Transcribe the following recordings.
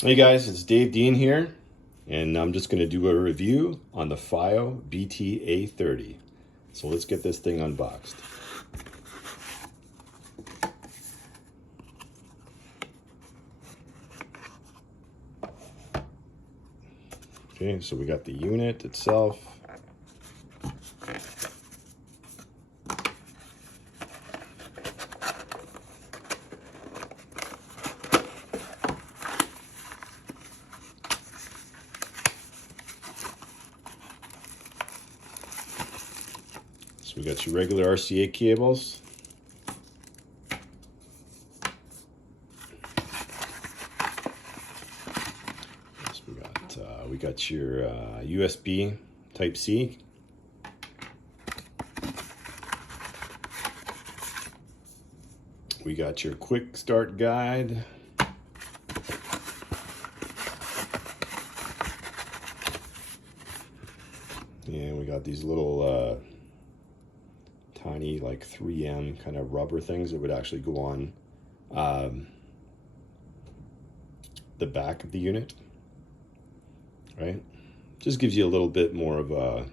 Hey guys, it's Dave Dean here, and I'm just going to do a review on the FiiO BTA30. So let's get this thing unboxed. Okay, so we got the unit itself. So we got your regular RCA cables. So we got your USB Type C. We got your quick start guide. And we got these little tiny like 3M kind of rubber things that would actually go on the back of the unit, right? Just gives you a little bit more of a,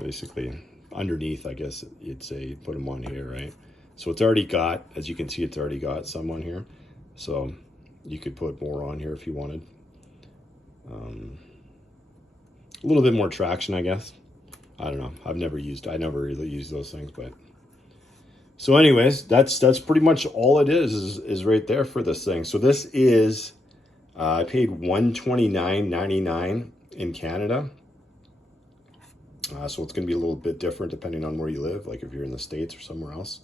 basically underneath, I guess you'd say, put them on here, right? So it's already got, as you can see, it's already got some on here. So you could put more on here if you wanted. A little bit more traction, I guess. I don't know. I never really used those things, but so anyways, that's pretty much all it is right there for this thing. So this is I paid $129.99 in Canada. So it's going to be a little bit different depending on where you live, like if you're in the States or somewhere else.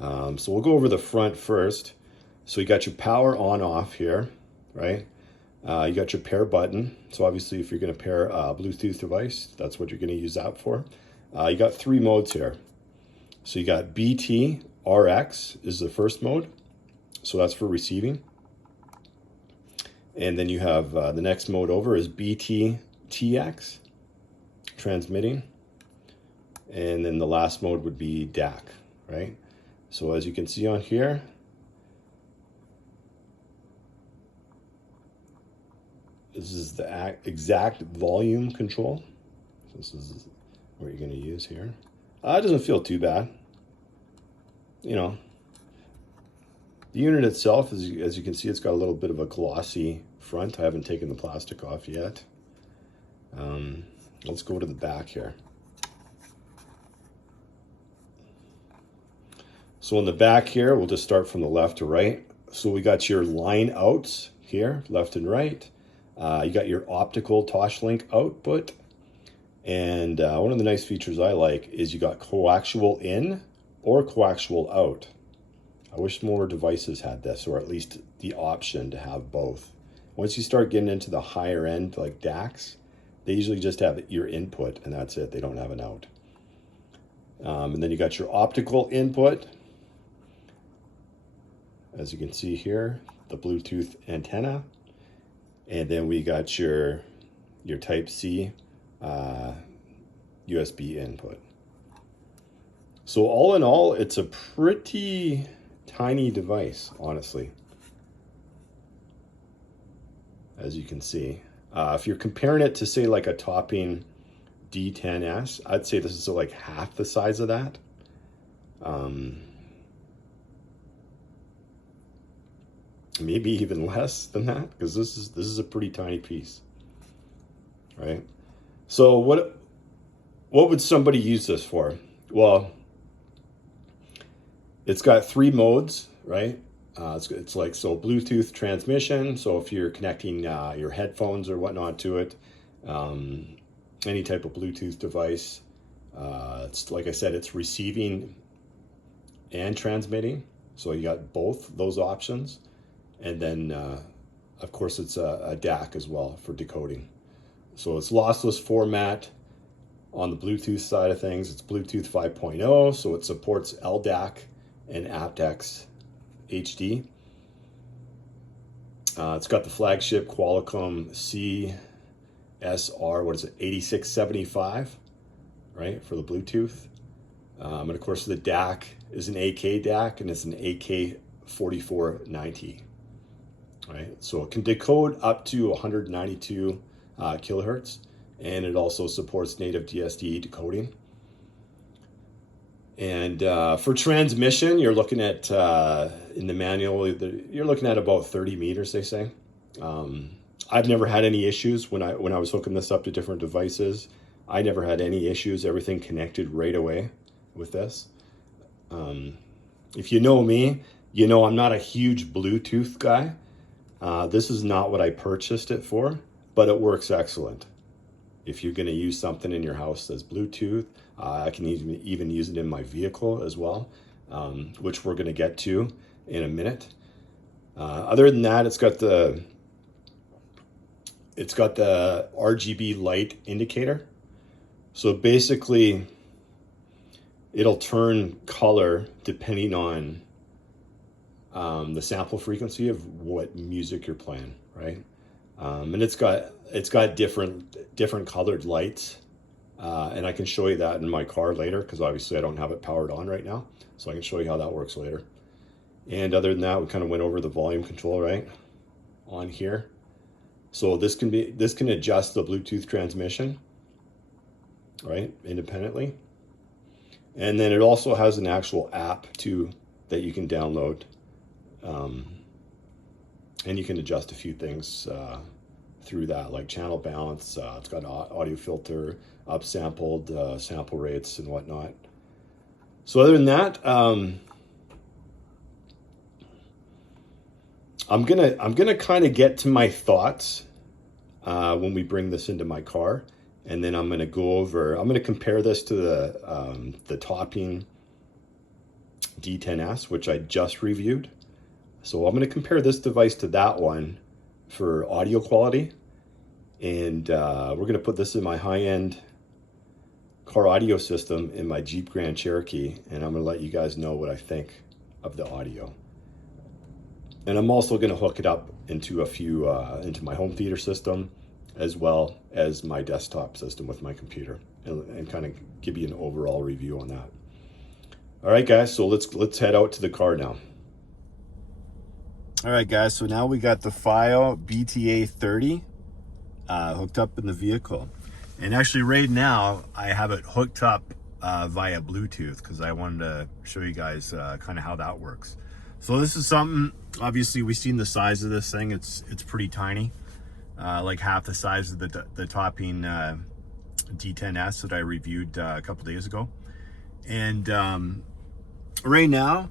So we'll go over the front first. So you got your power on off here, right? You got your pair button. So obviously if you're going to pair a Bluetooth device, that's what you're going to use that for. You got 3 modes here. So you got BT RX is the first mode. So that's for receiving. And then you have the next mode over is BT TX, transmitting. And then the last mode would be DAC, right? So as you can see on here, this is the exact volume control. This is what you're going to use here. It doesn't feel too bad. You know, the unit itself, as you can see, it's got a little bit of a glossy front. I haven't taken the plastic off yet. Let's go to the back here. So in the back here, we'll just start from the left to right. So we got your line outs here, left and right. You got your optical Toslink output. And one of the nice features I like is you got coaxial in or coaxial out. I wish more devices had this, or at least the option to have both. Once you start getting into the higher end, like DACs, they usually just have your input and that's it. They don't have an out. And then you got your optical input. As you can see here, the Bluetooth antenna. And then we got your Type C USB input. So all in all, it's a pretty tiny device, honestly. As you can see. If you're comparing it to, say, like a topping D10S, I'd say this is like half the size of that. Maybe even less than that, because this is a pretty tiny piece, right? So what would somebody use this for? Well, it's got 3 modes, right? It's like, so Bluetooth transmission. So if you're connecting your headphones or whatnot to it, any type of Bluetooth device, it's like I said, it's receiving and transmitting. So you got both those options. And then, of course, it's a DAC as well for decoding. So it's lossless format on the Bluetooth side of things. It's Bluetooth 5.0, so it supports LDAC and aptX HD. It's got the flagship Qualcomm CSR, 8675, right, for the Bluetooth. And of course, the DAC is an AK DAC, and it's an AK 4490. right? So it can decode up to 192 kilohertz, and it also supports native DSD decoding. And for transmission, you're looking at, in the manual, you're looking at about 30 meters, they say. I've never had any issues when I was hooking this up to different devices. I never had any issues. Everything connected right away with this. If you know me, you know I'm not a huge Bluetooth guy. This is not what I purchased it for, but it works excellent. If you're going to use something in your house that's Bluetooth, I can even use it in my vehicle as well, which we're going to get to in a minute. Other than that, it's got the RGB light indicator. So basically, it'll turn color depending on the sample frequency of what music you're playing, right? And it's got different colored lights, and I can show you that in my car later, because obviously I don't have it powered on right now, so I can show you how that works later. And other than that, we kind of went over the volume control right on here. So this can adjust the Bluetooth transmission, right, independently. And then it also has an actual app too that you can download, and you can adjust a few things through that, like channel balance. It's got an audio filter, upsampled sample rates and whatnot. So other than that, I'm gonna kind of get to my thoughts when we bring this into my car, and then I'm gonna compare this to the Topping D10S, which I just reviewed. So I'm gonna compare this device to that one for audio quality, and we're gonna put this in my high-end car audio system in my Jeep Grand Cherokee, and I'm gonna let you guys know what I think of the audio. And I'm also going to hook it up into into my home theater system, as well as my desktop system with my computer, and kind of give you an overall review on that. All right, guys, so let's head out to the car now. All right, guys, so now we got the FiiO BTA30 hooked up in the vehicle. And actually right now I have it hooked up via Bluetooth, because I wanted to show you guys kind of how that works. So this is something, obviously we've seen the size of this thing. It's pretty tiny, like half the size of the Topping D10S that I reviewed a couple days ago. And right now,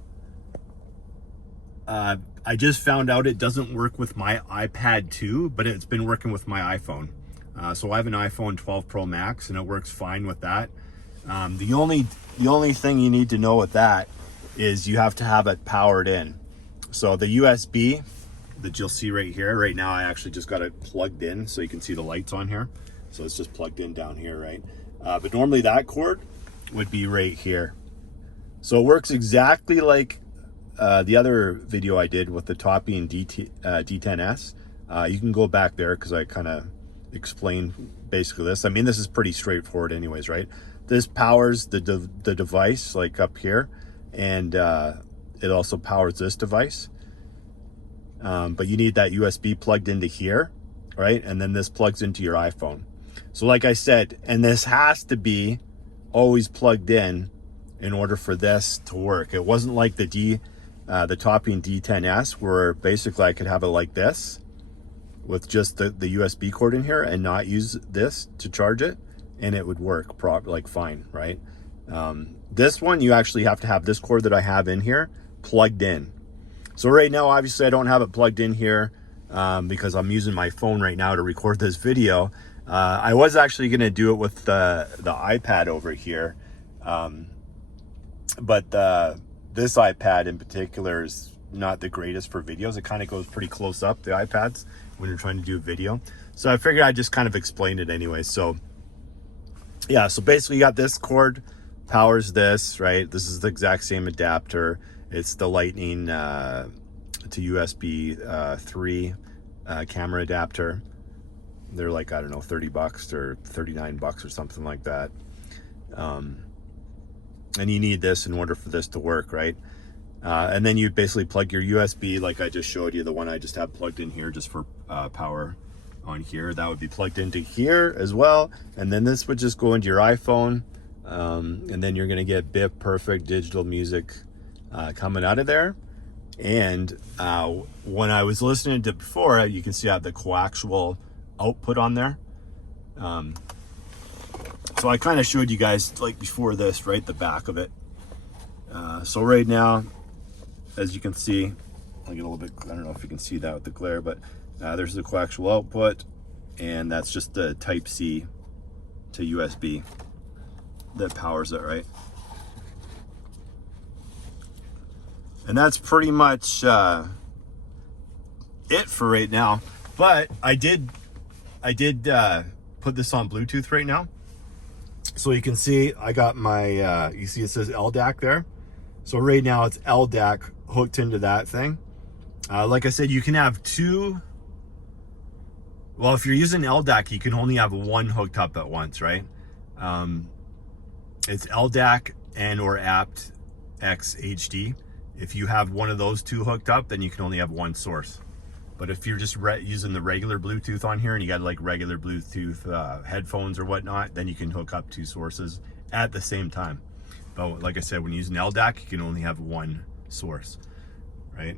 I just found out it doesn't work with my iPad 2, but it's been working with my iPhone. So I have an iPhone 12 Pro Max, and it works fine with that. The only thing you need to know with that is you have to have it powered in. So the USB that you'll see right here, right now I actually just got it plugged in, so you can see the lights on here. So it's just plugged in down here, right? But normally that cord would be right here. So it works exactly like the other video I did with the Topping D10S. You can go back there, because I kind of explained basically this. I mean, this is pretty straightforward anyways, right? This powers the device, like up here, and it also powers this device. But you need that USB plugged into here, right? And then this plugs into your iPhone. So like I said, and this has to be always plugged in order for this to work. It wasn't like the Topping D10S, where basically I could have it like this with just the USB cord in here and not use this to charge it, and it would work like fine, right? This one, you actually have to have this cord that I have in here plugged in. So right now, obviously I don't have it plugged in here because I'm using my phone right now to record this video. I was actually going to do it with the iPad over here, but this iPad in particular is not the greatest for videos. It kind of goes pretty close up, the iPads, when you're trying to do a video. So I figured I'd just kind of explain it anyway. So yeah, so basically you got this cord powers this, right? This is the exact same adapter. It's the Lightning to USB 3 camera adapter. They're like, I don't know, 30 bucks or 39 bucks or something like that. And you need this in order for this to work, right? And then you basically plug your USB, like I just showed you, the one I just have plugged in here just for power on here. That would be plugged into here as well. And then this would just go into your iPhone. And then you're going to get BIP perfect digital music coming out of there. And when I was listening to it before, you can see I have the coaxial output on there. So I kind of showed you guys like before this, right, the back of it. So right now, as you can see, I'll get a little bit, I don't know if you can see that with the glare, but there's the coaxial output, and that's just the type C to USB that powers it, right? And that's pretty much it for right now. But I did put this on Bluetooth right now. So you can see I got my, you see it says LDAC there. So right now it's LDAC hooked into that thing. Like I said, you can have two. Well, if you're using LDAC, you can only have one hooked up at once, right? It's LDAC and or aptX HD. If you have one of those two hooked up, then you can only have one source. But if you're just using the regular Bluetooth on here and you got like regular Bluetooth headphones or whatnot, then you can hook up two sources at the same time. But like I said, when you're using LDAC, you can only have one source, right?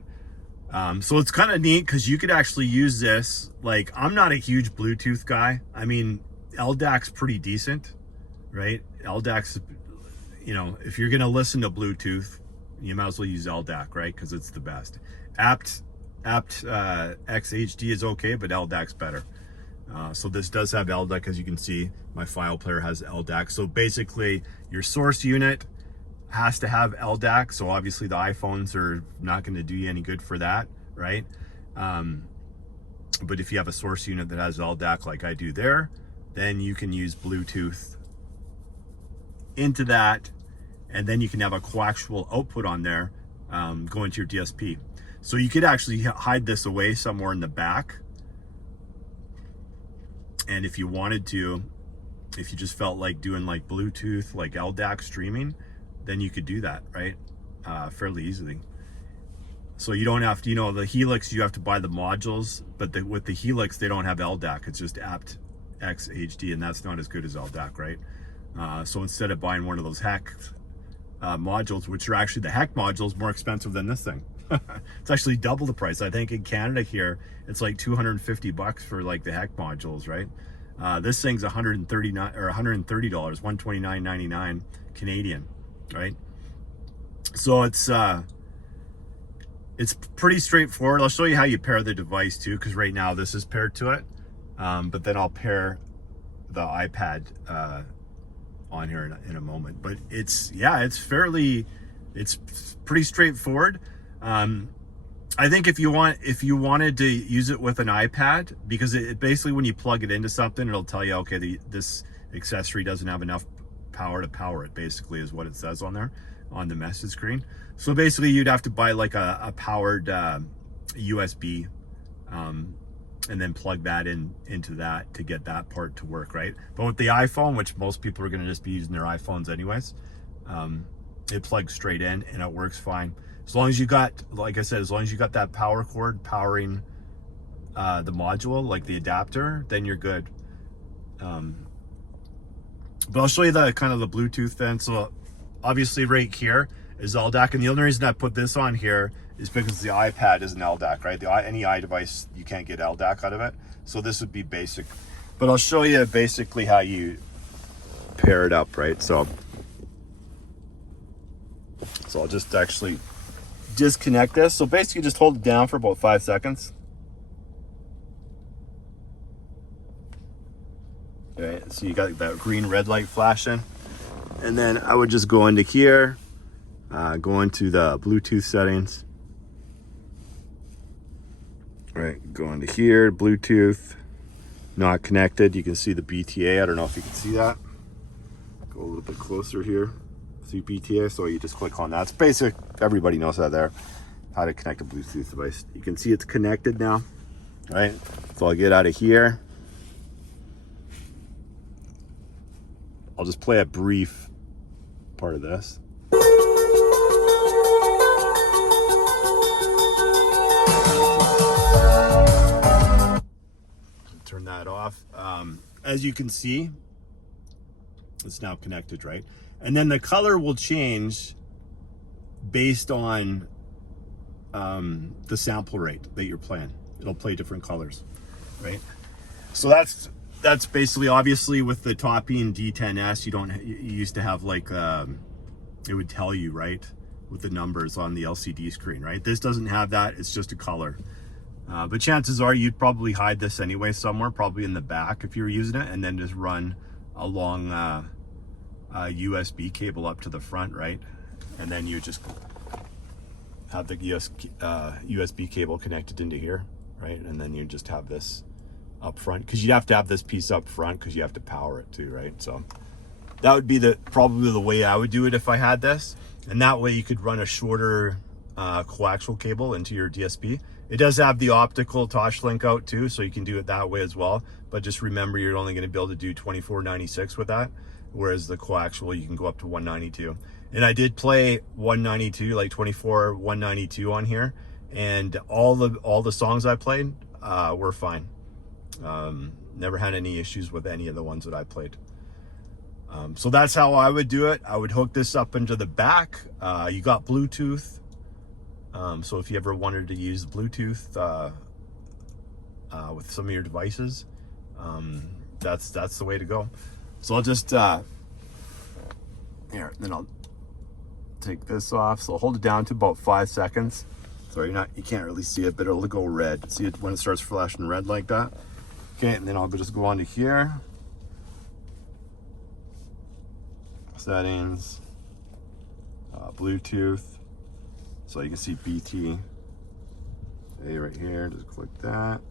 So it's kind of neat because you could actually use this. Like, I'm not a huge Bluetooth guy. I mean, LDAC's pretty decent, right? LDAC's, you know, if you're going to listen to Bluetooth, you might as well use LDAC, right? Because it's the best. aptX HD is okay, but LDAC's better. So this does have LDAC, as you can see. My file player has LDAC. So basically, your source unit has to have LDAC. So obviously, the iPhones are not going to do you any good for that, right? But if you have a source unit that has LDAC, like I do there, then you can use Bluetooth into that. And then you can have a coaxial output on there going to your DSP. So you could actually hide this away somewhere in the back. And if you wanted to, if you just felt like doing like Bluetooth, like LDAC streaming, then you could do that, right? Fairly easily. So you don't have to, you know, the Helix, you have to buy the modules, but with the Helix, they don't have LDAC. It's just aptX HD, and that's not as good as LDAC, right? So instead of buying one of those hack modules, which are actually the heck modules, more expensive than this thing. It's actually double the price. I think in Canada here, it's like $250 for like the heck modules, right? This thing's $139 or $130, $129.99 Canadian, right? So it's pretty straightforward. I'll show you how you pair the device too, because right now this is paired to it. But then I'll pair the iPad on here in a moment. But it's pretty straightforward. I think if you wanted to use it with an iPad, because it basically, when you plug it into something, it'll tell you, okay, this accessory doesn't have enough power to power it, basically is what it says on there on the message screen. So basically you'd have to buy like a powered USB and then plug that into that to get that part to work, right? But with the iPhone, which most people are going to just be using their iPhones anyways, it plugs straight in and it works fine. As long as you got, like I said, as long as you got that power cord powering the module, like the adapter, then you're good. But I'll show you the kind of the Bluetooth then. So obviously right here is LDAC, and the only reason I put this on here is because the iPad is an LDAC, right? Any iDevice, you can't get LDAC out of it. So this would be basic. But I'll show you basically how you pair it up, right? So I'll just actually disconnect this. So basically just hold it down for about 5 seconds. Okay, so you got that green red light flashing. And then I would just go into here, go into the Bluetooth settings. Right, go into here, Bluetooth, not connected. You can see the BTA. I don't know if you can see that. Go a little bit closer here. See BTA, so you just click on that. It's basic, everybody knows that there, how to connect a Bluetooth device. You can see it's connected now, right? So I'll get out of here. I'll just play a brief part of this. that off. As you can see, it's now connected, right? And then the color will change based on the sample rate that you're playing. It'll play different colors, right? So that's basically, obviously with the top being D10S, you used to have like, it would tell you, right, with the numbers on the LCD screen, right? This doesn't have that, it's just a color. But chances are you'd probably hide this anyway somewhere, probably in the back if you were using it, and then just run a long USB cable up to the front, right? And then you just have the USB cable connected into here, right? And then you just have this up front, because you'd have to have this piece up front because you have to power it too, right? So that would be probably the way I would do it if I had this. And that way you could run a shorter coaxial cable into your DSP. It does have the optical Toslink out too, so you can do it that way as well. But just remember, you're only going to be able to do 2496 with that, whereas the coaxial, you can go up to 192. And I did play 192, like 24 192 on here, and all the songs I played were fine. Never had any issues with any of the ones that I played. So that's how I would do it. I would hook this up into the back. You got Bluetooth. So if you ever wanted to use Bluetooth with some of your devices, that's the way to go. So I'll just here, then I'll take this off. So I'll hold it down to about 5 seconds. So you can't really see it, but it'll go red. See it when it starts flashing red like that. Okay, and then I'll just go on to here. Settings, Bluetooth. So you can see BT right here. Just click that.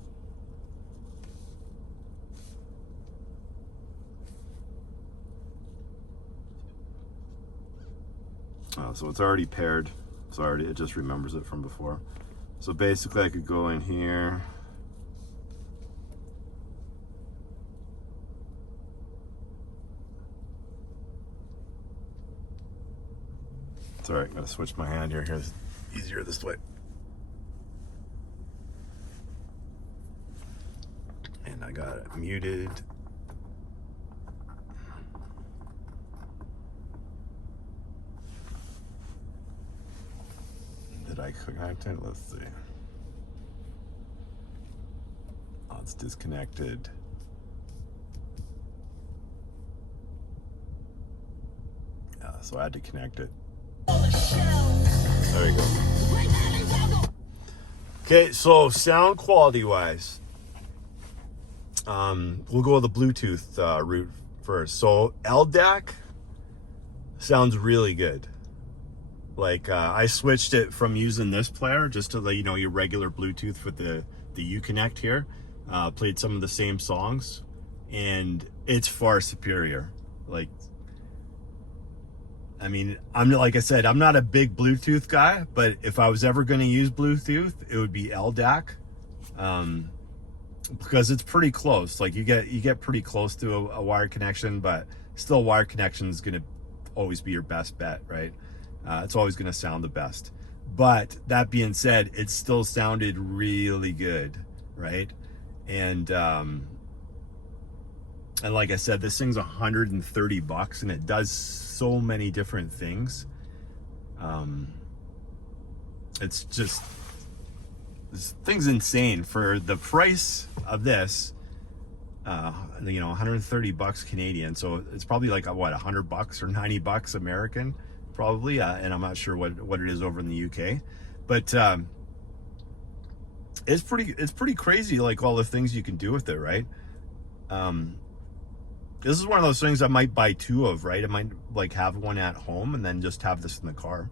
So it's already paired. It just remembers it from before. So basically I could go in here. Sorry, I'm gonna switch my hand here. Here's easier this way. And I got it muted. Did I connect it? Let's see. Oh, it's disconnected. Yeah, so I had to connect it. There we go. Okay, so sound quality wise, we'll go with the Bluetooth route first. So LDAC sounds really good. Like I switched it from using this player just to the, your regular Bluetooth with the Uconnect here. Played some of the same songs, and it's far superior. Like, I mean, like I said, I'm not a big Bluetooth guy, but if I was ever going to use Bluetooth, it would be LDAC, because it's pretty close. Like you get pretty close to a wired connection, but still, wired connection is going to always be your best bet, right? It's always going to sound the best. But that being said, it still sounded really good, right? And like I said, this thing's $130 and it does so many different things. It's just, this thing's insane for the price of this. $130 Canadian, so it's probably like what, $100 or $90 American, probably. And I'm not sure what it is over in the UK, but it's pretty crazy, like all the things you can do with it, right? This is one of those things I might buy two of, right? I might like have one at home and then just have this in the car.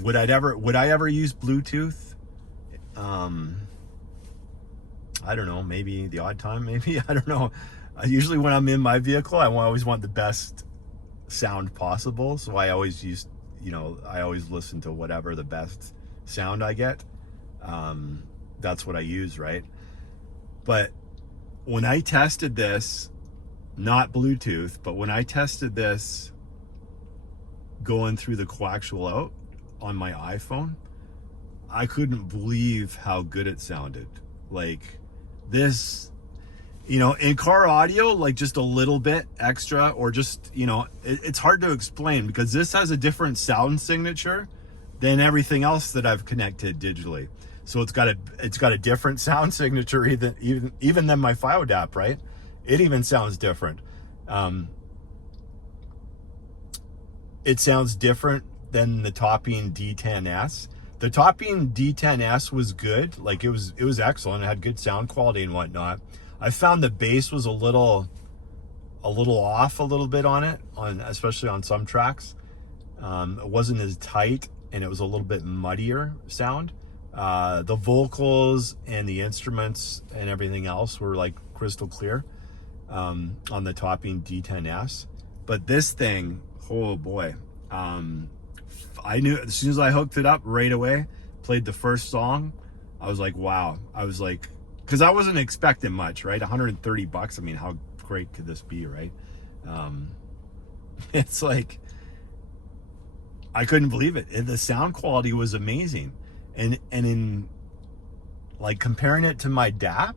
Would I ever use Bluetooth? I don't know, maybe the odd time, maybe, I don't know. Usually when I'm in my vehicle, I always want the best sound possible. So I always I always listen to whatever the best sound I get. That's what I use, right? But when I tested this, not Bluetooth, but when I tested this going through the coaxial out on my iPhone, I couldn't believe how good it sounded. Like, this you know, in car audio, like just a little bit extra, or just, you know, it's hard to explain because this has a different sound signature than everything else that I've connected digitally. So it's got a different sound signature even than my FiiO DAP, right? It even sounds different. It sounds different than the Topping D10S. The Topping D10S was good, like it was excellent. It had good sound quality and whatnot. I found the bass was a little off a little bit on it, especially on some tracks. It wasn't as tight, and it was a little bit muddier sound. The vocals and the instruments and everything else were like crystal clear on the Topping D10S. But this thing, oh boy, I knew as soon as I hooked it up right away, played the first song, I was like, wow. I was like, because I wasn't expecting much, right? 130 bucks. I mean, how great could this be, right? It's like, I couldn't believe it. The sound quality was amazing. And in like comparing it to my DAP,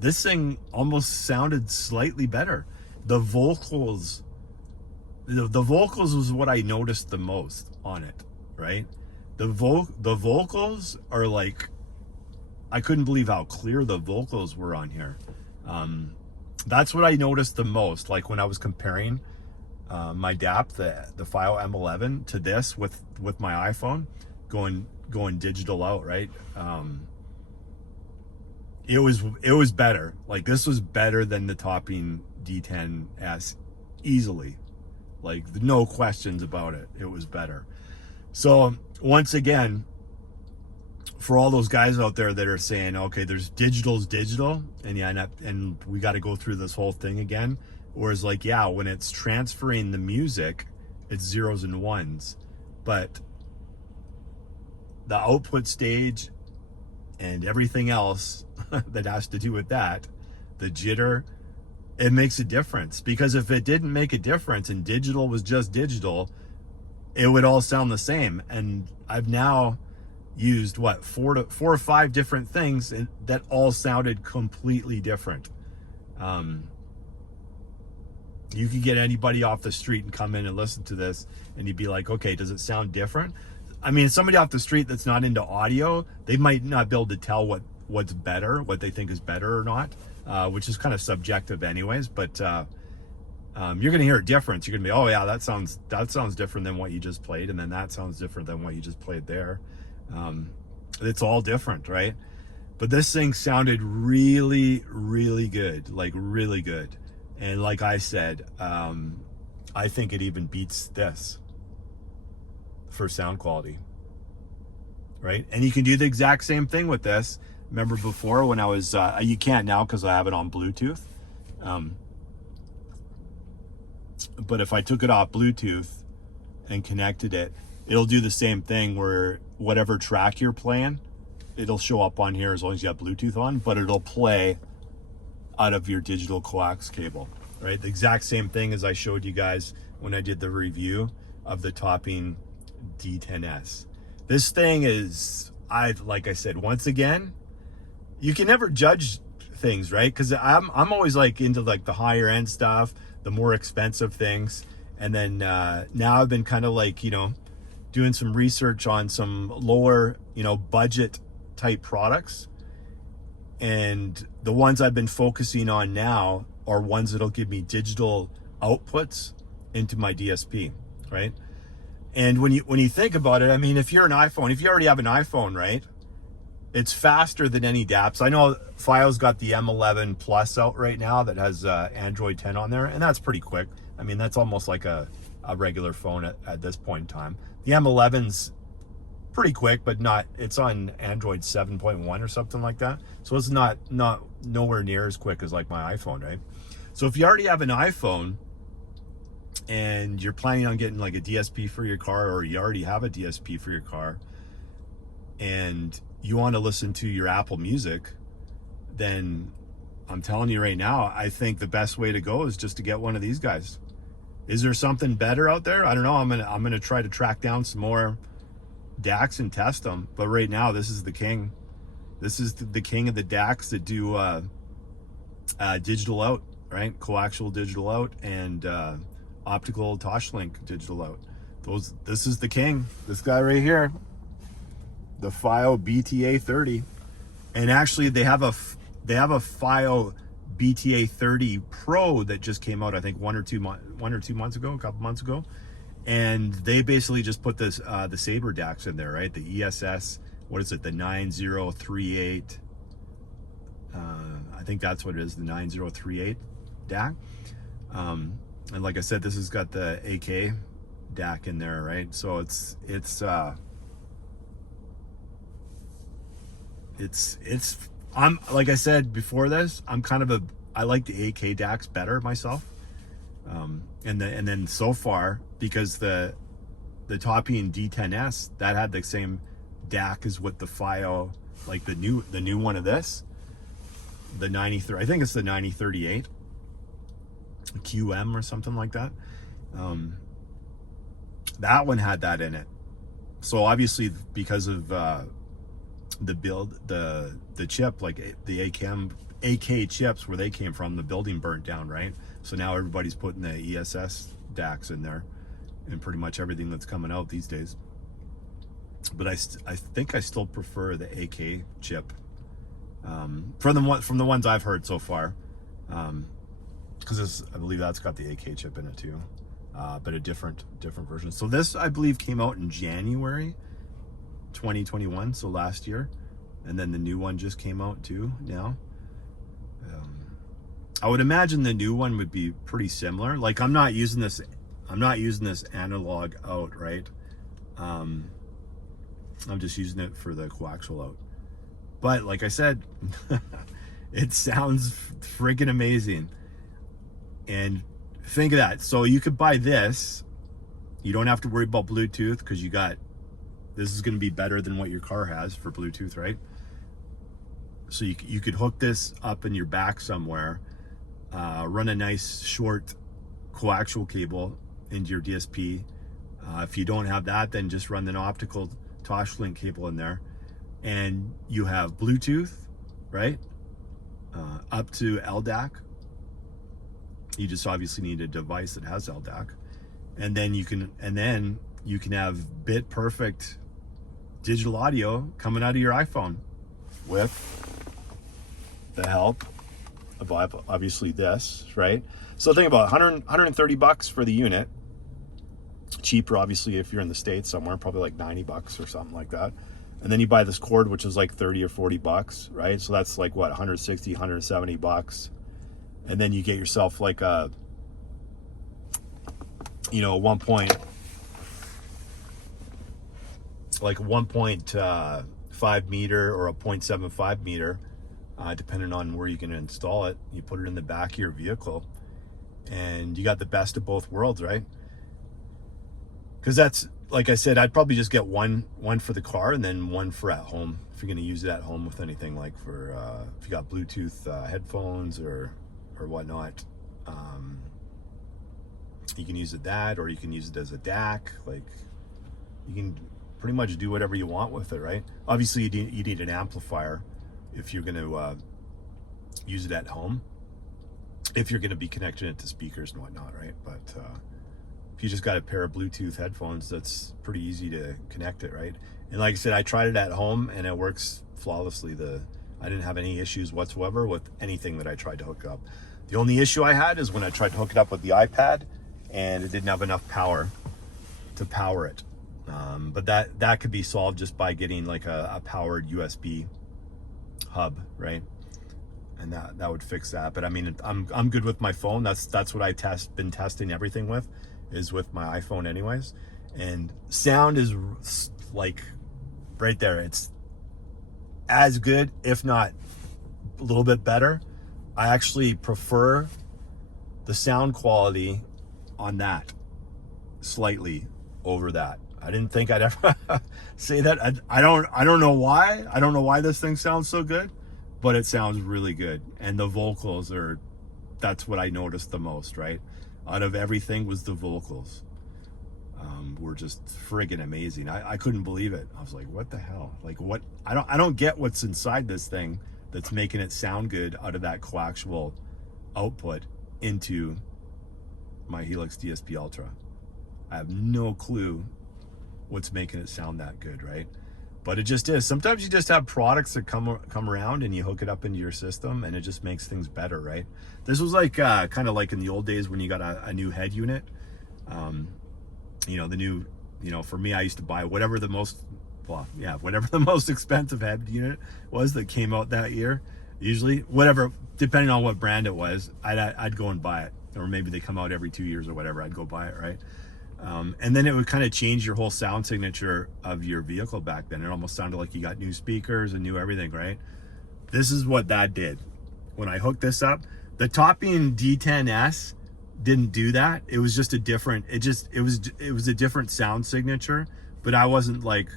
this thing almost sounded slightly better. The vocals was what I noticed the most on it, right? The vocals are like, I couldn't believe how clear the vocals were on here. That's what I noticed the most, like when I was comparing my DAP, the FiiO M11 to this with my iPhone going digital out, right? It was better. Like this was better than the Topping D10S easily. Like no questions about it. It was better. So once again, for all those guys out there that are saying, okay, there's digital's digital, and yeah, and we got to go through this whole thing again. Whereas like, yeah, when it's transferring the music, it's zeros and ones, but the output stage and everything else that has to do with that, the jitter, it makes a difference. Because if it didn't make a difference and digital was just digital, it would all sound the same. And I've now used what, four or five different things that all sounded completely different. You could get anybody off the street and come in and listen to this, and you'd be like, okay, does it sound different? I mean, somebody off the street that's not into audio, they might not be able to tell what's better, what they think is better or not, which is kind of subjective anyways. But you're going to hear a difference. You're going to be, oh yeah, that sounds different than what you just played, and then that sounds different than what you just played there. It's all different, right? But this thing sounded really, really good, like really good. And like I said, I think it even beats this for sound quality, right? And you can do the exact same thing with this. Remember before when I was, you can't now because I have it on Bluetooth. But if I took it off Bluetooth and connected it, it'll do the same thing where whatever track you're playing, it'll show up on here as long as you have Bluetooth on, but it'll play out of your digital coax cable, right? The exact same thing as I showed you guys when I did the review of the Topping D10S. This thing is, like I said, once again, you can never judge things, right? Because I'm always like into like the higher end stuff, the more expensive things. And then now I've been kind of like, you know, doing some research on some lower, you know, budget type products. And the ones I've been focusing on now are ones that'll give me digital outputs into my DSP, right? And when you think about it, I mean, if you're an iPhone, if you already have an iPhone, right, it's faster than any DAPs. I know FiiO's got the M11 Plus out right now that has Android 10 on there, and that's pretty quick. I mean, that's almost like a regular phone at this point in time. The M11's pretty quick, but not, it's on Android 7.1 or something like that. So it's not nowhere near as quick as like my iPhone, right? So if you already have an iPhone and you're planning on getting like a DSP for your car, or you already have a DSP for your car, and you want to listen to your Apple Music, then I'm telling you right now, I think the best way to go is just to get one of these guys. Is there something better out there? I don't know. I'm gonna try to track down some more DACs and test them, but right now this is the king. This is the king of the DACs that do digital out, right? Coaxial digital out and optical Toslink digital out. This is the king. This guy right here, the FiiO BTA30, and actually they have a FiiO BTA30 Pro that just came out, I think 1 or 2 months ago, a couple months ago, and they basically just put this the Sabre DACs in there, right? The ESS, what is it? The 9038. I think that's what it is, the 9038 DAC. And like I said, this has got the AK DAC in there, right? So it's I'm, like I said before this, I'm kind of I like the AK DACs better myself. And then so far, because the Topian D10S, that had the same DAC as what the FiiO, like the new one of this, the 93, I think it's the 9038 QM or something like that. That one had that in it. So obviously, because of the build, the chip, like the AK chips, where they came from, the building burnt down, right? So now everybody's putting the ESS DACs in there, and pretty much everything that's coming out these days. But I think I still prefer the AK chip from the ones I've heard so far, because I believe that's got the AK chip in it too, but a different version. So this, I believe, came out in January 2021, so last year, and then the new one just came out too now. I would imagine the new one would be pretty similar. Like I'm not using this analog out, right? I'm just using it for the coaxial out. But like I said, it sounds freaking amazing. And think of that. So you could buy this. You don't have to worry about Bluetooth, because this is going to be better than what your car has for Bluetooth, right? So you could hook this up in your back somewhere, run a nice short coaxial cable into your DSP. If you don't have that, then just run an optical Toslink cable in there, and you have Bluetooth, right? Up to LDAC. You just obviously need a device that has LDAC, and then you can have bit perfect digital audio coming out of your iPhone with the help of obviously this, right? So think about 130 bucks for the unit. Cheaper, obviously, if you're in the States somewhere, probably like 90 bucks or something like that. And then you buy this cord, which is like 30 or 40 bucks, right? So that's like what, 160, 170 bucks. And then you get yourself like a, 1.5 meter or a 0.75 meter, depending on where you're going to install it. You put it in the back of your vehicle, and you got the best of both worlds, right? Because that's, like I said, I'd probably just get one for the car, and then one for at home, if you're going to use it at home with anything, like for if you got Bluetooth headphones or whatnot. You can use it that, or you can use it as a DAC. Like, you can pretty much do whatever you want with it, right? Obviously, you need an amplifier if you're going to use it at home, if you're going to be connecting it to speakers and whatnot, right? But if you just got a pair of Bluetooth headphones, that's pretty easy to connect it, right? And like I said, I tried it at home, and it works flawlessly. I didn't have any issues whatsoever with anything that I tried to hook up. The only issue I had is when I tried to hook it up with the iPad, and it didn't have enough power to power it. But that could be solved just by getting like a powered USB hub, right? And that would fix that. But I mean, I'm good with my phone. That's what I been testing everything with, is with my iPhone anyways. And sound is like right there. It's as good, if not a little bit better. I actually prefer the sound quality on that slightly over that. I didn't think I'd ever say that. I don't know why. I don't know why this thing sounds so good, but it sounds really good. And the vocals that's what I noticed the most, right? Out of everything was the vocals. were just friggin' amazing. I couldn't believe it. I was like, what the hell? Like, what? I don't get what's inside this thing that's making it sound good out of that coaxial output into my Helix DSP Ultra. I have no clue what's making it sound that good, right? But it just is. Sometimes you just have products that come around and you hook it up into your system and it just makes things better, right? This was like kind of like in the old days when you got a new head unit. You know, the new, you know, for me, I used to buy whatever the most, well, yeah, whatever the most expensive head unit was that came out that year. Usually, whatever, depending on what brand it was, I'd go and buy it. Or maybe they come out every 2 years or whatever, I'd go buy it, right? And then it would kind of change your whole sound signature of your vehicle back then. It almost sounded like you got new speakers and new everything, right? This is what that did. When I hooked this up, the Topian D10S didn't do that. It was just a different, it was a different sound signature, but I wasn't like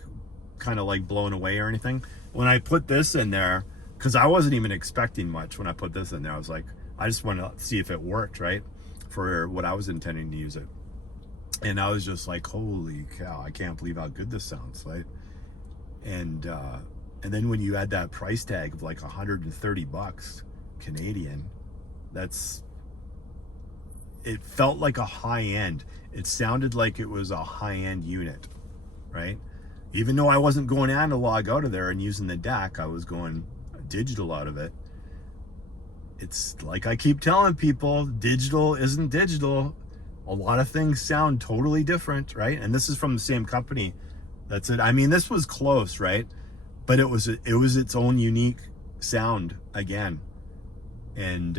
kind of like blown away or anything. When I put this in there, because I wasn't even expecting much when I put this in there, I was like, I just want to see if it worked, right? For what I was intending to use it. And I was just like, holy cow, I can't believe how good this sounds, right? And then when you add that price tag of like 130 bucks Canadian, it felt like a high end. It sounded like it was a high end unit, right? Even though I wasn't going analog out of there and using the DAC, I was going digital out of it. It's like I keep telling people, digital isn't digital. A lot of things sound totally different, right? And this is from the same company. That's it. I mean, this was close, right? But it was its own unique sound again. And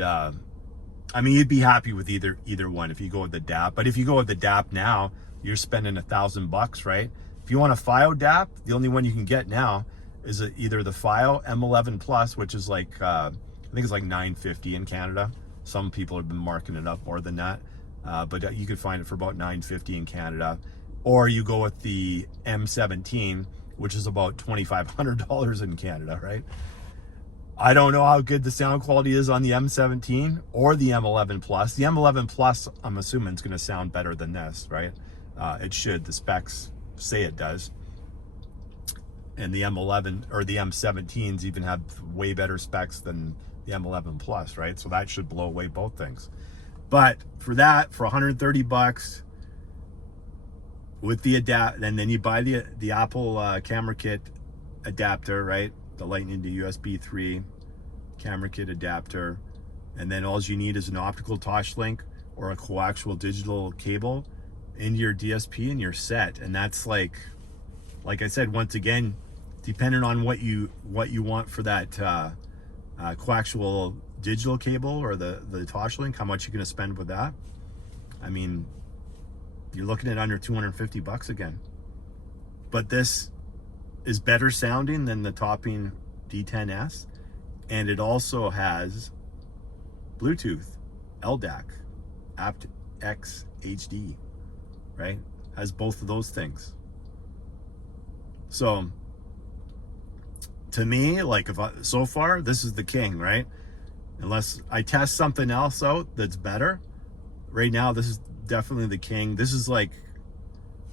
I mean, you'd be happy with either one if you go with the DAP. But if you go with the DAP now, you're spending $1,000, right? If you want a FiiO DAP, the only one you can get now is either the FiiO M11 Plus, which is like I think it's like $950 in Canada. Some people have been marking it up more than that, but you could find it for about $950 in Canada. Or you go with the M17, which is about $2,500 in Canada, right? I don't know how good the sound quality is on the M17 or the M11 Plus. The M11 Plus, I'm assuming, is going to sound better than this, right? It should. The specs say it does. And the M11 or the M17s even have way better specs than the M11 Plus, right? So that should blow away both things. But for that, for 130 bucks with the adapt, and then you buy the Apple camera kit adapter, right? The Lightning to USB 3 camera kit adapter, and then all you need is an optical Toslink or a coaxial digital cable into your DSP and you're set. And that's like I said, once again, depending on what you want for that coaxial digital cable or the Toslink, how much you're going to spend with that. I mean, you're looking at under 250 bucks again. But this is better sounding than the Topian D10S, and it also has Bluetooth, LDAC, aptX HD, right? Has both of those things. So to me, like so far, this is the king, right? Unless I test something else out that's better. Right now, this is definitely the king. This is like,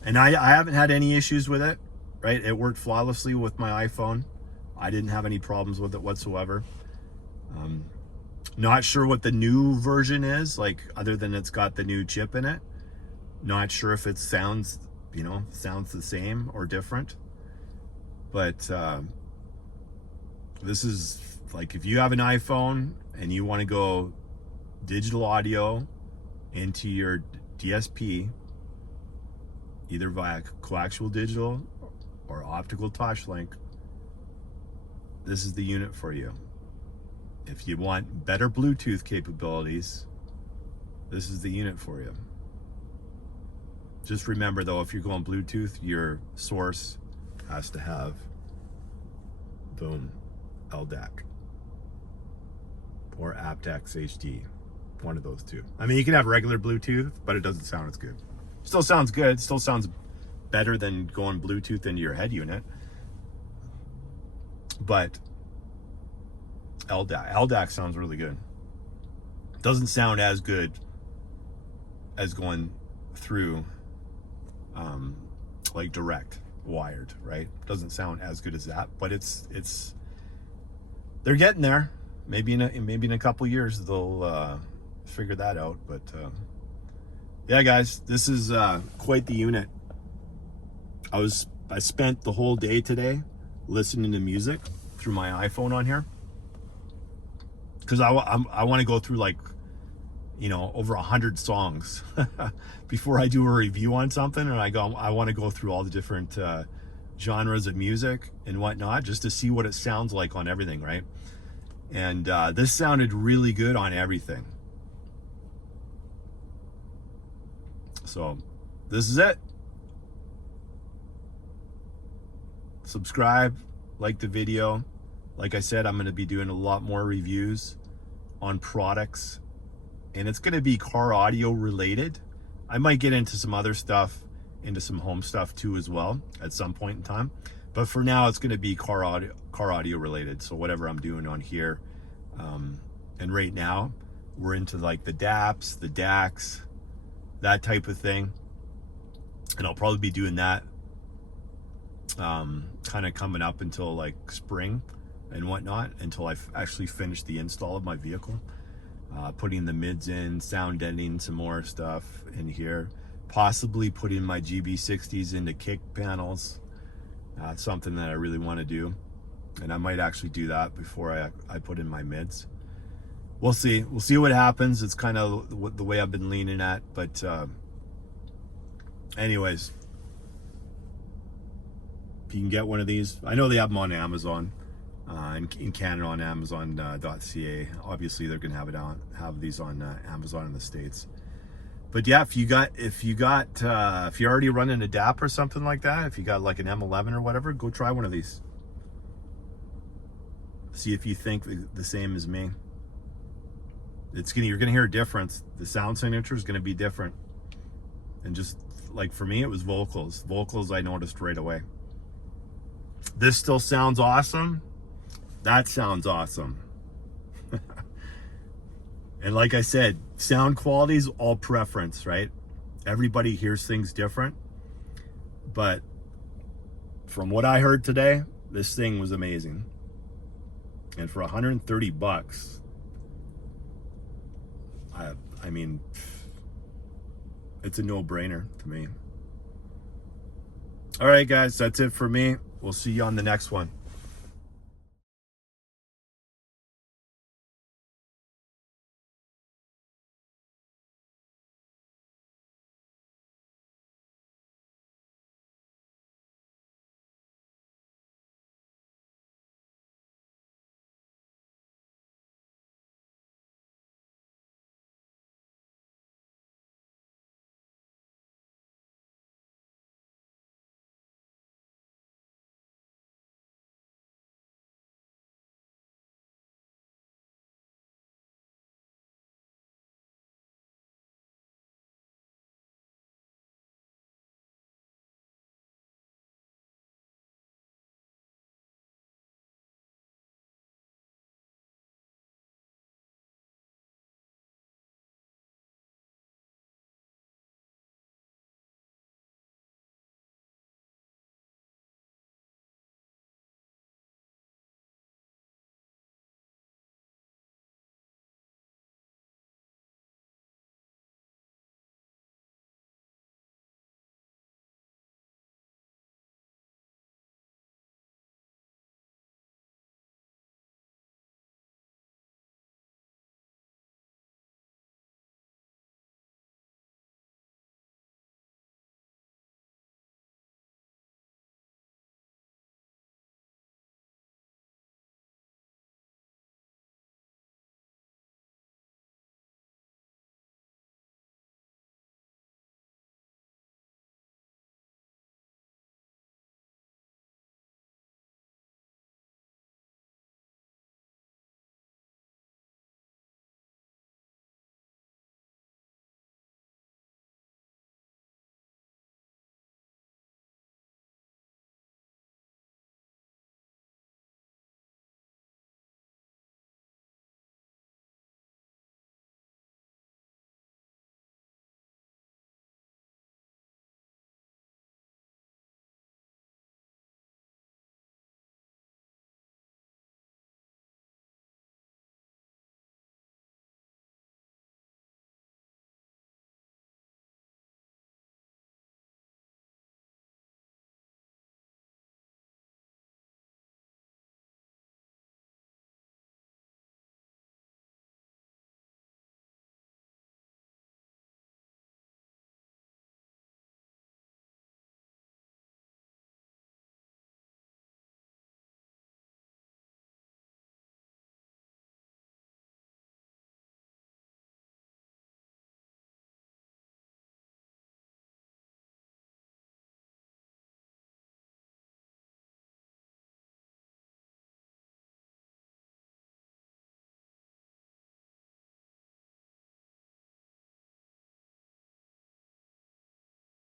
and I haven't had any issues with it. Right, it worked flawlessly with my iPhone. I didn't have any problems with it whatsoever. Not sure what the new version is, like other than it's got the new chip in it. Not sure if it sounds the same or different. But this is like, if you have an iPhone and you want to go digital audio into your DSP, either via coaxial digital or optical Toslink, this is the unit for you. If you want better Bluetooth capabilities, this is the unit for you. Just remember though, if you're going Bluetooth, your source has to have, boom, LDAC or aptX HD, one of those two. I mean, you can have regular Bluetooth, but it doesn't sound as good. Still sounds good, still sounds better than going Bluetooth into your head unit. But LDAC sounds really good. Doesn't sound as good as going through like direct wired, right? Doesn't sound as good as that, but it's they're getting there. Maybe in a couple years they'll figure that out. But yeah, guys, this is quite the unit. I spent the whole day today listening to music through my iPhone on here, because I want to go through, like, you know, over 100 songs before I do a review on something. And I want to go through all the different genres of music and whatnot, just to see what it sounds like on everything, right? And this sounded really good on everything. So this is it. Subscribe, like the video. Like I said, I'm going to be doing a lot more reviews on products, and it's going to be car audio related. I might get into some other stuff, into some home stuff too as well at some point in time. But for now, it's going to be car audio related. So whatever I'm doing on here. And right now, we're into like the DAPs, the DACs, that type of thing. And I'll probably be doing that kind of coming up until like spring and whatnot, until I've actually finished the install of my vehicle. Putting the mids in, sound deadening some more stuff in here, possibly putting my GB60s into kick panels. Something that I really want to do, and I might actually do that before I put in my mids. We'll see what happens. It's kind of the way I've been leaning at. But anyways, if you can get one of these, I know they have them on Amazon, in Canada on Amazon.ca. Obviously they're gonna have these on Amazon in the States. But yeah, if you're already running a DAP or something like that, if you got like an M11 or whatever, go try one of these. See if you think the same as me. You're gonna hear a difference. The sound signature is gonna be different. And just like for me, it was vocals. Vocals I noticed right away. This still sounds awesome. That sounds awesome. And like I said, sound quality is all preference, right? Everybody hears things different. But from what I heard today, this thing was amazing. And for 130 bucks, I mean, it's a no-brainer to me. All right, guys, that's it for me. We'll see you on the next one.